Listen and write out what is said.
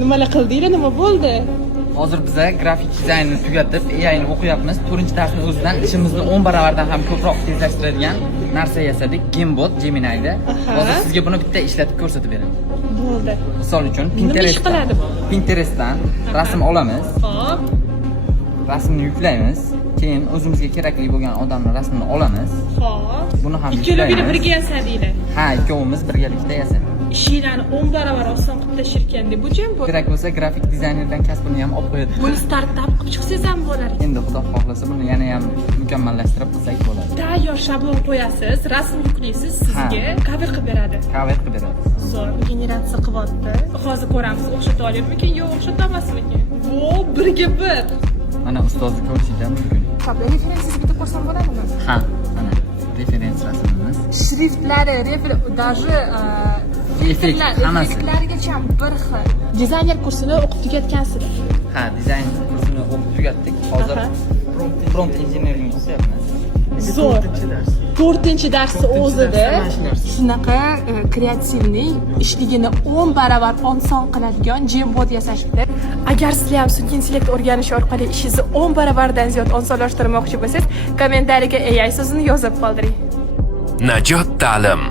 Nimalar qildinglar, nima bo'ldi? Hozir biza grafik dizaynni tugatib, AI ni o'qiyapmiz. 4-darsning o'zidan ishimizni 10 baravardan ham ko'proq tezlashtiradigan narsa yasadik. Gamebot Gemini'da. Hozir sizga buni bitta ishlatib ko'rsatib beraman. Bo'ldi. Misol uchun Nima ish qiladi bu? Pinterestdan rasm olamiz. Xo'p. Rasmni yuklaymiz. Keyin o'zimizga kerakli bo'lgan odamning rasmini olamiz. Xo'p. Buni ham Ikkovinglar birga yasadinglar. Ha, ikkovimiz birgalikda yasadik. Ishinglarni 10 barobar oson qilib tashlashgan deb bu jam bo'ldi. Kerak bo'lsa grafik dizaynerdan kasbini ham olib qo'yadi. Buni startap qilib chiqsangiz ham bo'lar. Endi xudo xohlasa buni yana ham mukammallashtirib qilsak bo'ladi. Tayyor shablon qo'yasiz, rasm yuklaysiz, sizga cover qilib beradi. Cover qilib beradi. Zo'r, generatsiya qilyapti. Hozir ko'ramiz, o'xshata olarmikan, yo'q o'xshata olmasmikan. Vo, birga bir. Mana ustozni ko'rishingiz mumkin. Xo'p, referensiyaga bitta qo'ysam bo'ladimi? Ha, mana referens rasmimiz. Shriftlari, даже effektlargacha bir xil. Dizayner kursini o'qib tugatgansizlar. Ha, dizayn kursini o'qib tugatdik. Hozir prompt engineering o'qiyapmiz. Zo'r. 4-darsni o'zida shunaqa kreativniy ishligini 10 baravar oson qiladigan Gamebot yasashibdi. Agar sizlar ham sun'iy intellekt o'rganish orqali ishingizni 10 baravardan ziyod osonlashtirmoqchi bo'lsangiz, kommentariyaga AI so'zini yozib qoldiring. Najot ta'lim